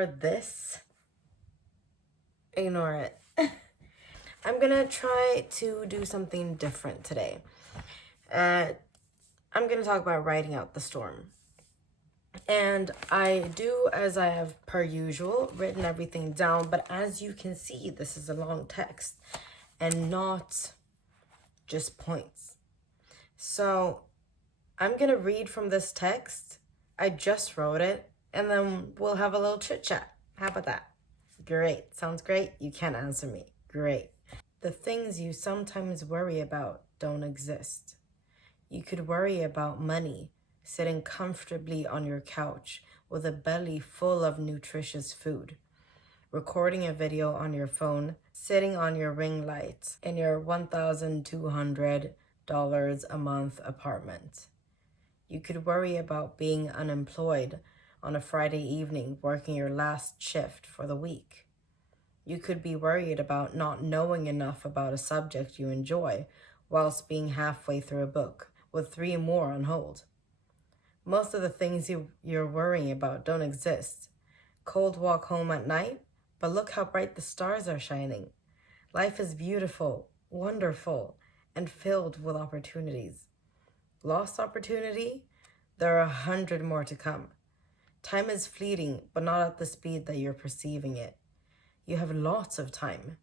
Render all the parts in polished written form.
ignore this. Ignore it. I'm gonna try to do something different today. I'm gonna talk about writing out the storm. And I do, as I have per usual, written everything down, but as you can see, this is a long text and not just points. So I'm gonna read from this text. I just wrote it, and then we'll have a little chit chat. How about that? Great. Sounds great. You can't answer me. Great. The things you sometimes worry about don't exist. You could worry about money, sitting comfortably on your couch with a belly full of nutritious food, recording a video on your phone, sitting on your ring light in your $1,200 a month apartment. You could worry about being unemployed on a Friday evening, working your last shift for the week. You could be worried about not knowing enough about a subject you enjoy whilst being halfway through a book with 3 more on hold. Most of the things you're worrying about don't exist. Cold walk home at night, but look how bright the stars are shining. Life is beautiful, wonderful, and filled with opportunities. Lost opportunity? There are 100 more to come. Time is fleeting, but not at the speed that you're perceiving it. You have lots of time.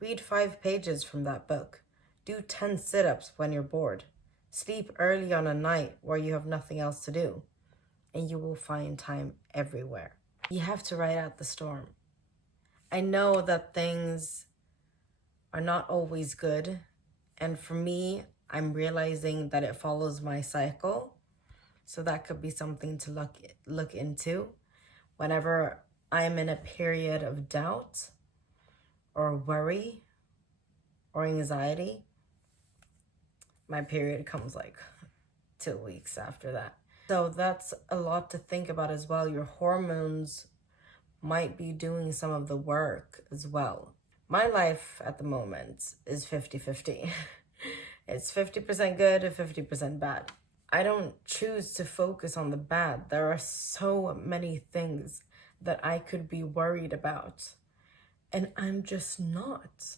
Read 5 pages from that book. Do 10 sit-ups when you're bored. Sleep early on a night where you have nothing else to do. And you will find time everywhere. You have to ride out the storm. I know that things are not always good. And for me, I'm realizing that it follows my cycle. So that could be something to look into. Whenever I'm in a period of doubt or worry or anxiety, my period comes like 2 weeks after that. So that's a lot to think about as well. Your hormones might be doing some of the work as well. My life at the moment is 50-50. It's 50% good and 50% bad. I don't choose to focus on the bad. There are so many things that I could be worried about, and I'm just not.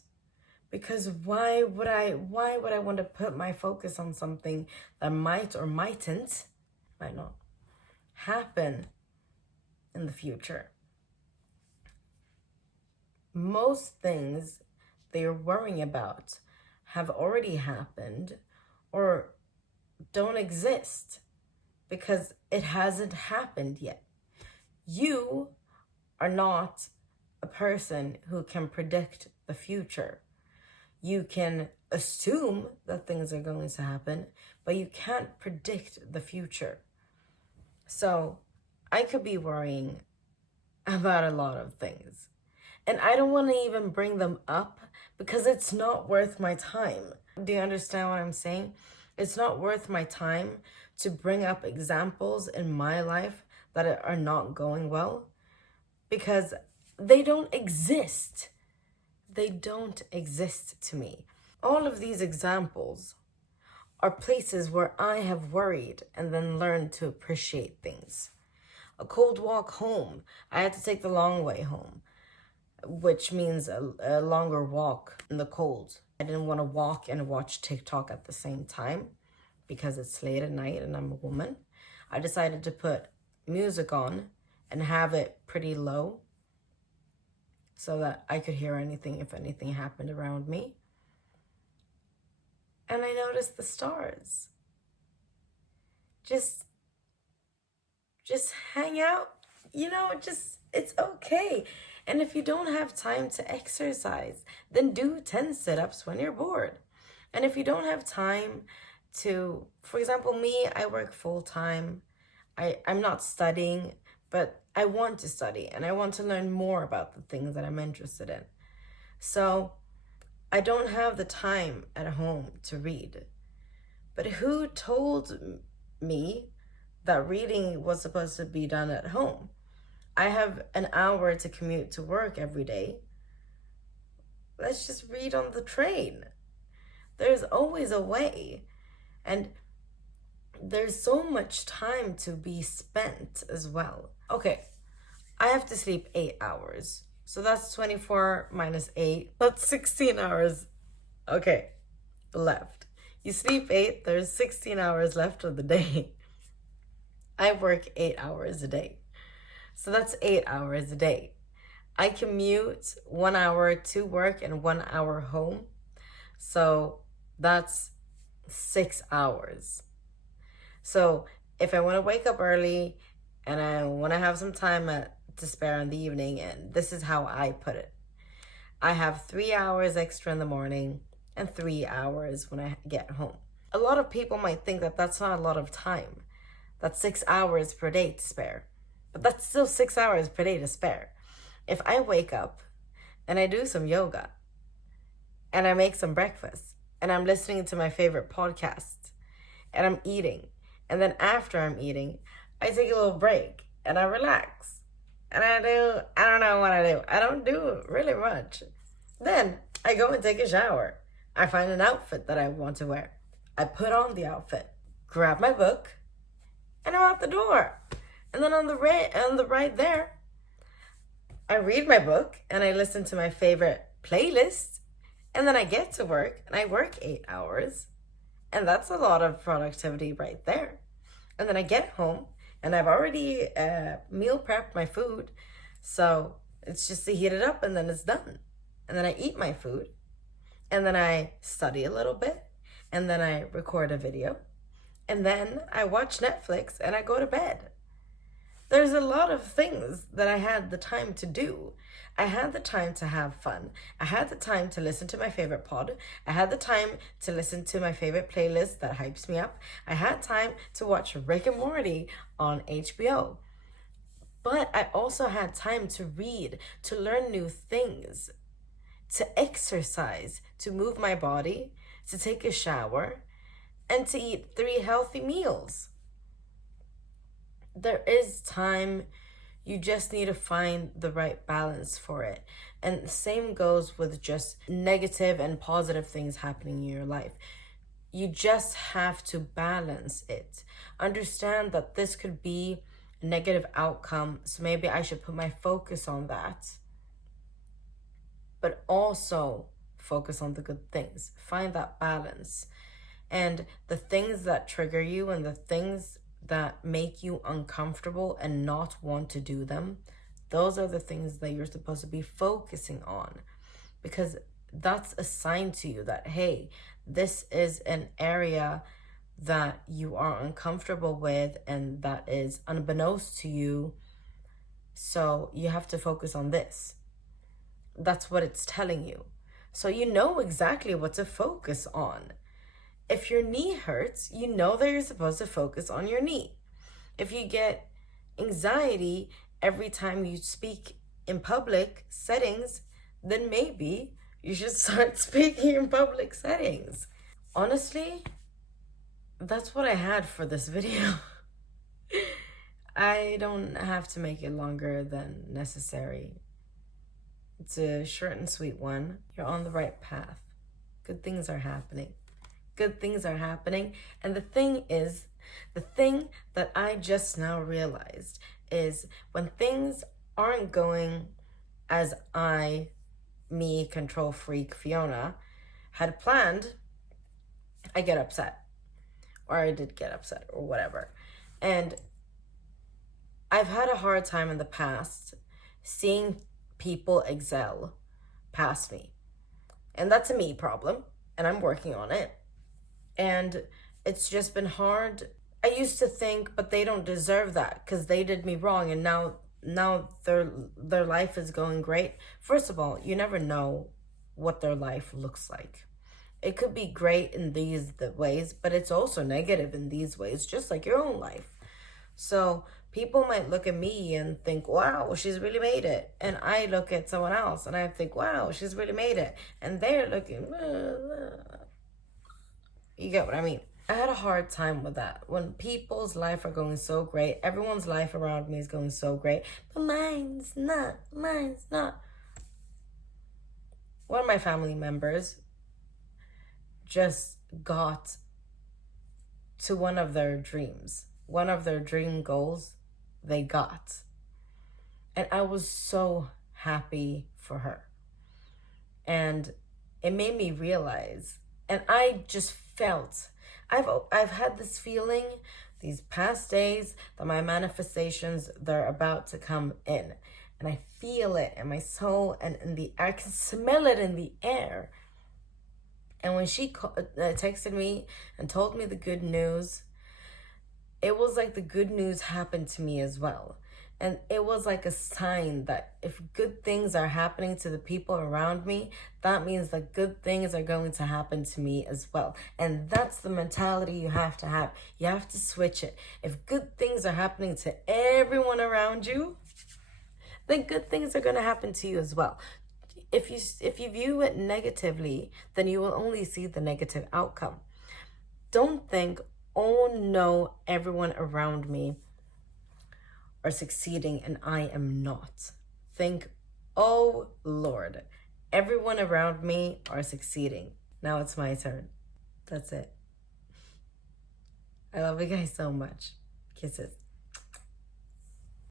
Because why would I want to put my focus on something that might or might not happen in the future? Most things they're worrying about have already happened or don't exist because it hasn't happened yet. You are not a person who can predict the future. You can assume that things are going to happen, but you can't predict the future. So I could be worrying about a lot of things. And I don't want to even bring them up because it's not worth my time. Do you understand what I'm saying? It's not worth my time to bring up examples in my life that are not going well because they don't exist. They don't exist to me. All of these examples are places where I have worried and then learned to appreciate things. A cold walk home. I had to take the long way home, which means a longer walk in the cold. I didn't want to walk and watch TikTok at the same time because it's late at night and I'm a woman. I decided to put music on and have it pretty low so that I could hear anything if anything happened around me. And I noticed the stars. Just hang out, it's okay. And if you don't have time to exercise, then do 10 sit-ups when you're bored. And if you don't have time to, for example, me, I work full-time. I'm not studying, but I want to study and I want to learn more about the things that I'm interested in. So I don't have the time at home to read. But who told me that reading was supposed to be done at home? I have an hour to commute to work every day. Let's just read on the train. There's always a way. And there's so much time to be spent as well. Okay, I have to sleep 8 hours. So that's 24 minus 8. That's 16 hours. Okay, left. You sleep 8, there's 16 hours left of the day. I work 8 hours a day. So that's 8 hours a day. I commute 1 hour to work and 1 hour home. So that's 6 hours. So if I want to wake up early and I want to have some time to spare in the evening, and this is how I put it, I have 3 hours extra in the morning and 3 hours when I get home. A lot of people might think that that's not a lot of time. That's 6 hours per day to spare. But that's still 6 hours per day to spare. If I wake up and I do some yoga and I make some breakfast and I'm listening to my favorite podcast and I'm eating, and then after I'm eating, I take a little break and I relax. And I don't know what I do. I don't do really much. Then I go and take a shower. I find an outfit that I want to wear. I put on the outfit, grab my book, and I'm out the door. And then on the right there, I read my book and I listen to my favorite playlist. And then I get to work and I work 8 hours. And that's a lot of productivity right there. And then I get home and I've already meal prepped my food. So it's just to heat it up and then it's done. And then I eat my food. And then I study a little bit. And then I record a video. And then I watch Netflix and I go to bed. There's a lot of things that I had the time to do. I had the time to have fun. I had the time to listen to my favorite pod. I had the time to listen to my favorite playlist that hypes me up. I had time to watch Rick and Morty on HBO. But I also had time to read, to learn new things, to exercise, to move my body, to take a shower, and to eat 3 healthy meals. There is time. You just need to find the right balance for it. And the same goes with just negative and positive things happening in your life. You just have to balance it. Understand that this could be a negative outcome, so maybe I should put my focus on that. But also focus on the good things. Find that balance. And the things that trigger you and the things that make you uncomfortable and not want to do them, those are the things that you're supposed to be focusing on, because that's a sign to you that, hey, this is an area that you are uncomfortable with and that is unbeknownst to you. So you have to focus on this. That's what it's telling you. So you know exactly what to focus on. If your knee hurts, you know that you're supposed to focus on your knee. If you get anxiety every time you speak in public settings, then maybe you should start speaking in public settings. Honestly, that's what I had for this video. I don't have to make it longer than necessary. It's a short and sweet one. You're on the right path. Good things are happening. Good things are happening. And the thing that I just now realized is when things aren't going as me, control freak Fiona, had planned, I get upset. Or I did get upset or whatever. And I've had a hard time in the past seeing people excel past me. And that's a me problem. And I'm working on it. And it's just been hard. I used to think, but they don't deserve that because they did me wrong. And now their life is going great. First of all, you never know what their life looks like. It could be great in these ways, but it's also negative in these ways, just like your own life. So people might look at me and think, wow, she's really made it. And I look at someone else and I think, wow, she's really made it. And they're looking, you get what I mean? I had a hard time with that. When people's life are going so great, everyone's life around me is going so great, but mine's not. One of my family members just got to one of their dreams. One of their dream goals, they got. And I was so happy for her. And it made me realize, and I just felt, I've had this feeling these past days that my manifestations, they're about to come in. And I feel it in my soul and in the air. I can smell it in the air. And when she texted me and told me the good news, it was like the good news happened to me as well. And it was like a sign that if good things are happening to the people around me, that means that good things are going to happen to me as well. And that's the mentality you have to have. You have to switch it. If good things are happening to everyone around you, then good things are going to happen to you as well. If you view it negatively, then you will only see the negative outcome. Don't think, oh no, everyone around me are succeeding and I am not. Think, oh Lord, everyone around me are succeeding. Now it's my turn. That's it. I love you guys so much. Kisses.